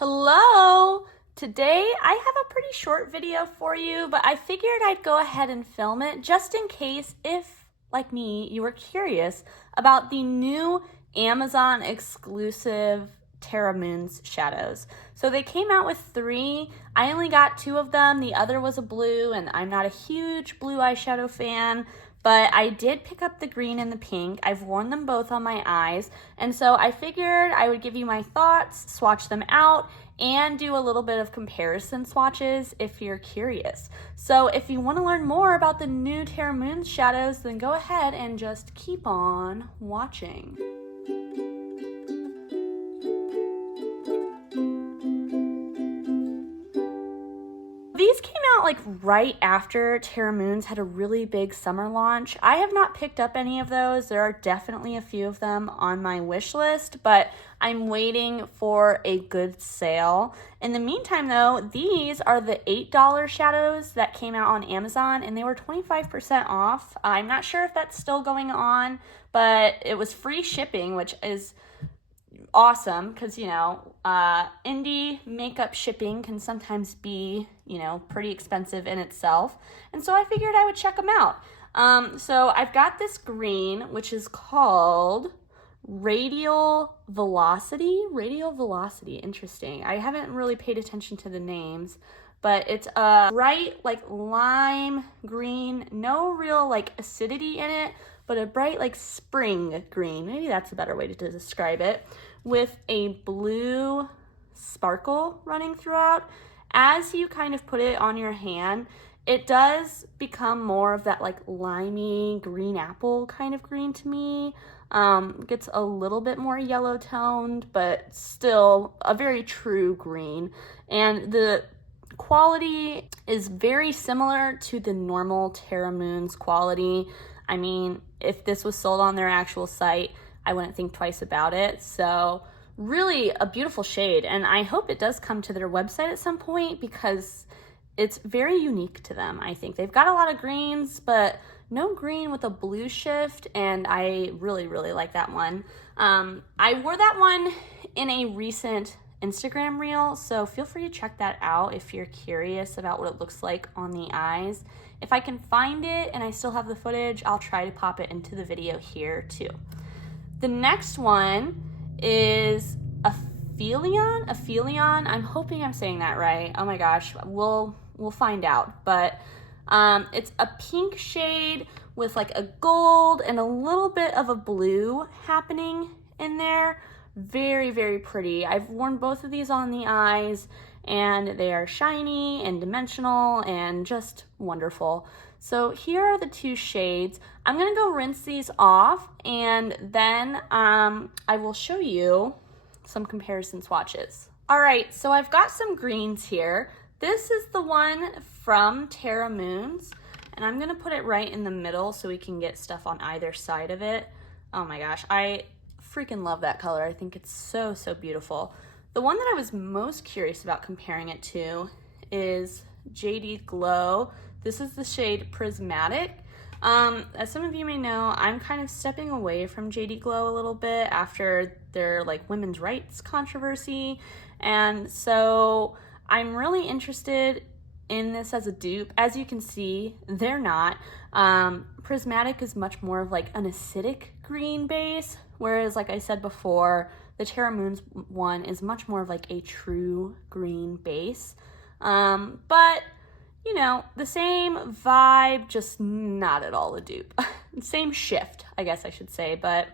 Hello! Today I have a pretty short video for you, but I figured I'd go ahead and film it just in case if, like me, you were curious about the new Amazon exclusive Terra Moons shadows. So they came out with 3. I only got 2 of them. The other was a blue, and I'm not a huge blue eyeshadow fan, but I did pick up the green and the pink. I've worn them both on my eyes, and so I figured I would give you my thoughts, swatch them out, and do a little bit of comparison swatches if you're curious. So if you want to learn more about the new Terra Moons shadows, then go ahead and just keep on watching. These came out like right after Terra Moons had a really big summer launch. I have not picked up any of those. There are definitely a few of them on my wish list, but I'm waiting for a good sale. In the meantime though, these are the $8 shadows that came out on Amazon, and they were 25% off. I'm not sure if that's still going on, but it was free shipping, which is awesome because, indie makeup shipping can sometimes be, pretty expensive in itself. And so I figured I would check them out. So I've got this green, which is called Radial Velocity. Radial Velocity, interesting. I haven't really paid attention to the names, but it's a bright, like lime green, no real like acidity in it, but a bright like spring green. Maybe that's a better way to describe it, with a blue sparkle running throughout. As you kind of put it on your hand, it does become more of that like limey green apple kind of green to me. Gets a little bit more yellow toned, but still a very true green. And the quality is very similar to the normal Terra Moons quality. I mean, if this was sold on their actual site, I wouldn't think twice about it. So really a beautiful shade, and I hope it does come to their website at some point because it's very unique to them. I think they've got a lot of greens, but no green with a blue shift, and I really like that one. I wore that one in a recent Instagram reel, so feel free to check that out if you're curious about what it looks like on the eyes. If I can find it and I still have the footage, I'll try to pop it into the video here too. The next one is Aphelion. I'm hoping I'm saying that right. Oh my gosh, we'll find out. But it's a pink shade with like a gold and a little bit of a blue happening in there. Very pretty. I've worn both of these on the eyes, and they are shiny and dimensional and just wonderful. So here are the 2 shades. I'm gonna go rinse these off, and then I will show you some comparison swatches. All right, so I've got some greens here. This is the one from Terra Moons, and I'm gonna put it right in the middle so we can get stuff on either side of it. Oh my gosh, I freaking love that color. I think it's so beautiful. The one that I was most curious about comparing it to is JD Glow. This is the shade Prismatic. As some of you may know, I'm kind of stepping away from JD Glow a little bit after their like women's rights controversy, and so I'm really interested in this as a dupe. As you can see, they're not. Prismatic is much more of like an acidic green base, whereas like I said before, the Terra Moons one is much more of like a true green base. But the same vibe, just not at all a dupe. Same shift, I guess I should say, but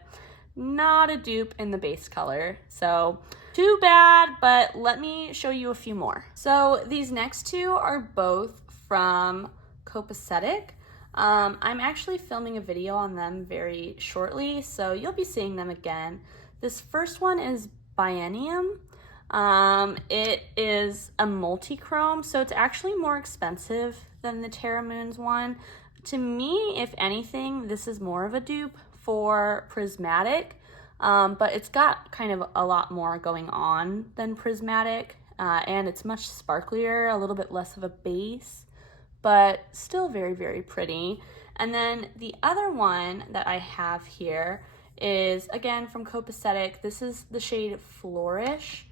not a dupe in the base color. So too bad, but let me show you a few more. So these next 2 are both from Copacetic. I'm actually filming a video on them very shortly, so you'll be seeing them again. This first one is Biennium. It is a multi-chrome, so it's actually more expensive than the Terra Moons one. To me, if anything, this is more of a dupe for Prismatic, but it's got kind of a lot more going on than Prismatic, and it's much sparklier, a little bit less of a base, but still very pretty. And then the other one that I have here is, again, from Copacetic. This is the shade Flourish.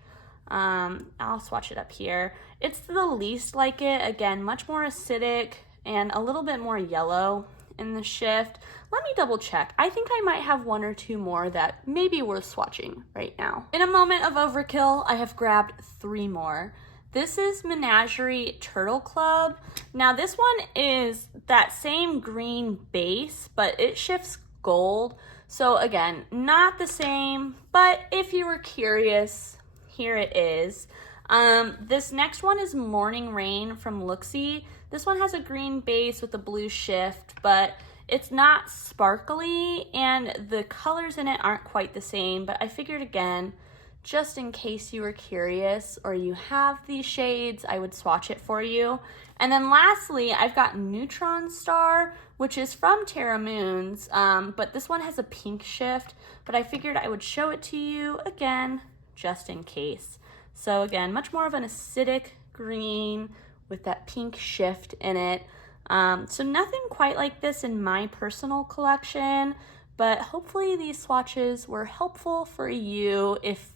I'll swatch it up here. It's the least like it. Again, much more acidic and a little bit more yellow in the shift. Let me double check. I think I might have one or two more that may be worth swatching right now. In a moment of overkill, I have grabbed 3 more. This is Menagerie Turtle Club. Now this one is that same green base, but it shifts gold. So again, not the same, but if you were curious, here it is. This next one is Morning Rain from Looksy. This one has a green base with a blue shift, but it's not sparkly and the colors in it aren't quite the same, but I figured again, just in case you were curious or you have these shades, I would swatch it for you. And then lastly, I've got Neutron Star, which is from Terra Moons, but this one has a pink shift, but I figured I would show it to you again, just in case. So again, much more of an acidic green with that pink shift in it. So nothing quite like this in my personal collection, but hopefully these swatches were helpful for you if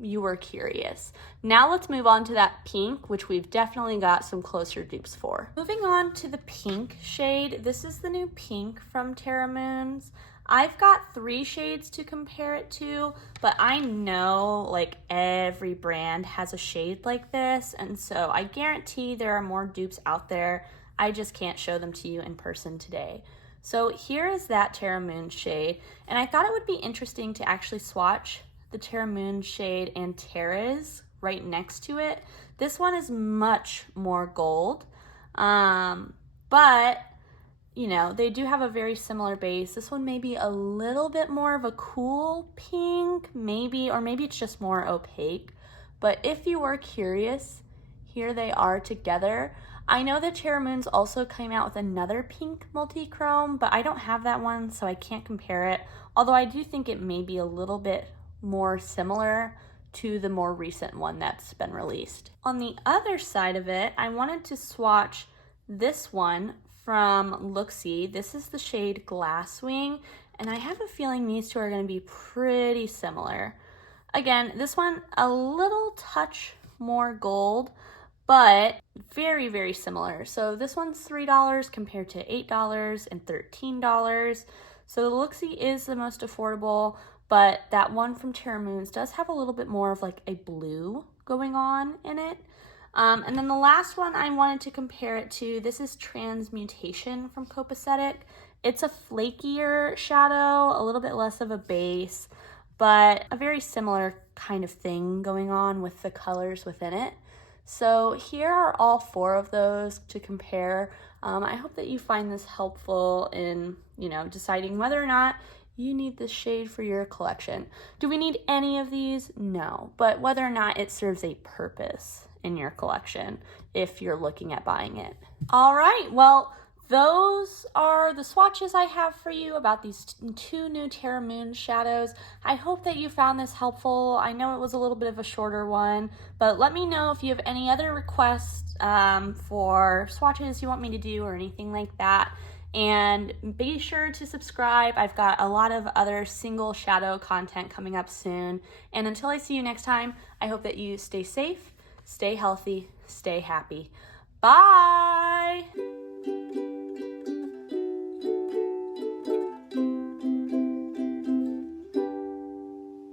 you were curious. Now let's move on to that pink, which we've definitely got some closer dupes for. Moving on to the pink shade, this is the new pink from Terra Moons. I've got 3 shades to compare it to, but I know like every brand has a shade like this, and so I guarantee there are more dupes out there. I just can't show them to you in person today. So here is that Terra Moon shade, and I thought it would be interesting to actually swatch the Terra Moon shade and Terra's right next to it. This one is much more gold, but they do have a very similar base. This one may be a little bit more of a cool pink, maybe, or maybe it's just more opaque. But if you are curious, here they are together. I know that Terra Moons also came out with another pink multi-chrome, but I don't have that one, so I can't compare it. Although I do think it may be a little bit more similar to the more recent one that's been released. On the other side of it, I wanted to swatch this one from Looksy. This is the shade Glasswing, and I have a feeling these two are going to be pretty similar. Again, this one a little touch more gold, but very, very similar. So this one's $3 compared to $8 and $13. So the Looksy is the most affordable, but that one from Terra Moons does have a little bit more of like a blue going on in it. And then the last one I wanted to compare it to, this is Transmutation from Copacetic. It's a flakier shadow, a little bit less of a base, but a very similar kind of thing going on with the colors within it. So here are all 4 of those to compare. I hope that you find this helpful in, deciding whether or not you need this shade for your collection. Do we need any of these? No, but whether or not it serves a purpose in your collection if you're looking at buying it. All right, well, those are the swatches I have for you about these 2 new Terra Moon shadows. I hope that you found this helpful. I know it was a little bit of a shorter one, but let me know if you have any other requests for swatches you want me to do or anything like that. And be sure to subscribe. I've got a lot of other single shadow content coming up soon. And until I see you next time, I hope that you stay safe, stay healthy, stay happy. Bye!